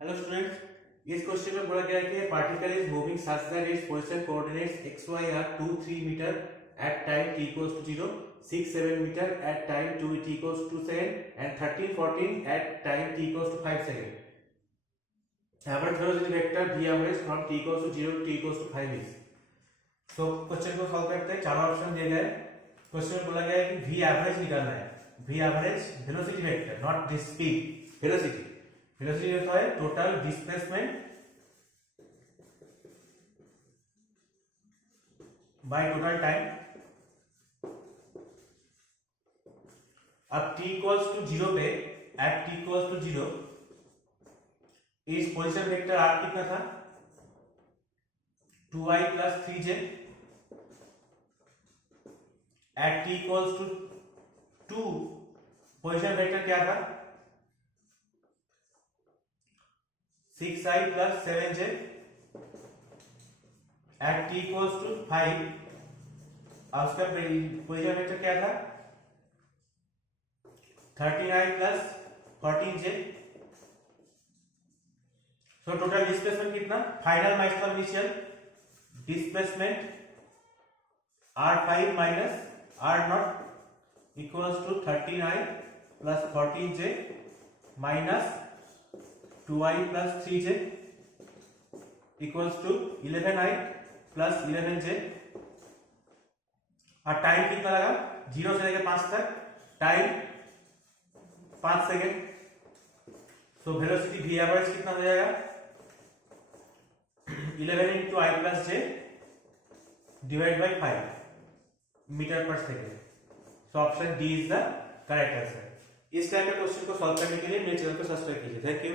Hello students, इस question में बोला गया है कि particle is moving such that its position coordinates x y are 2 3 metre at time t equals to 0, 6 7 metre at time 2 t equals to 2 second and 13 14 at time t equals to 5 second. Average velocity vector v average from t equals to 0 to t equals to 5 is. So question को solve करते हैं। चार option दिए गए। Question में बोला गया है कि v एवरेज निकालना है। v average velocity vector, not this speed, velocity. Velocity होता है total displacement by total time. अब t इक्वल्स टू 0 पे, एट t इक्वल्स टू 0 इस पोजीशन वेक्टर r कितना था? 2i plus 3j। At t equals to 2 position vector क्या था? 6i plus 7j। At t equals to 5 और उसका position vector क्या था? 13i plus 14j। So total displacement कितना? Final minus initial displacement r5 minus r0 equals to 13i plus 14j minus 2i plus 3j equals to 11i plus 11j। और time कितना लगा? 0 से लेकर 5 तक time 5 second. So velocity v average कितना हो जाएगा? 11 into I plus J divide by 5 meter per second. So option D is the correct answer. इस टाइप के क्वेश्चन को सॉल्व करने के लिए मेरे चैनल को सब्सक्राइब कीजिए। Thank you.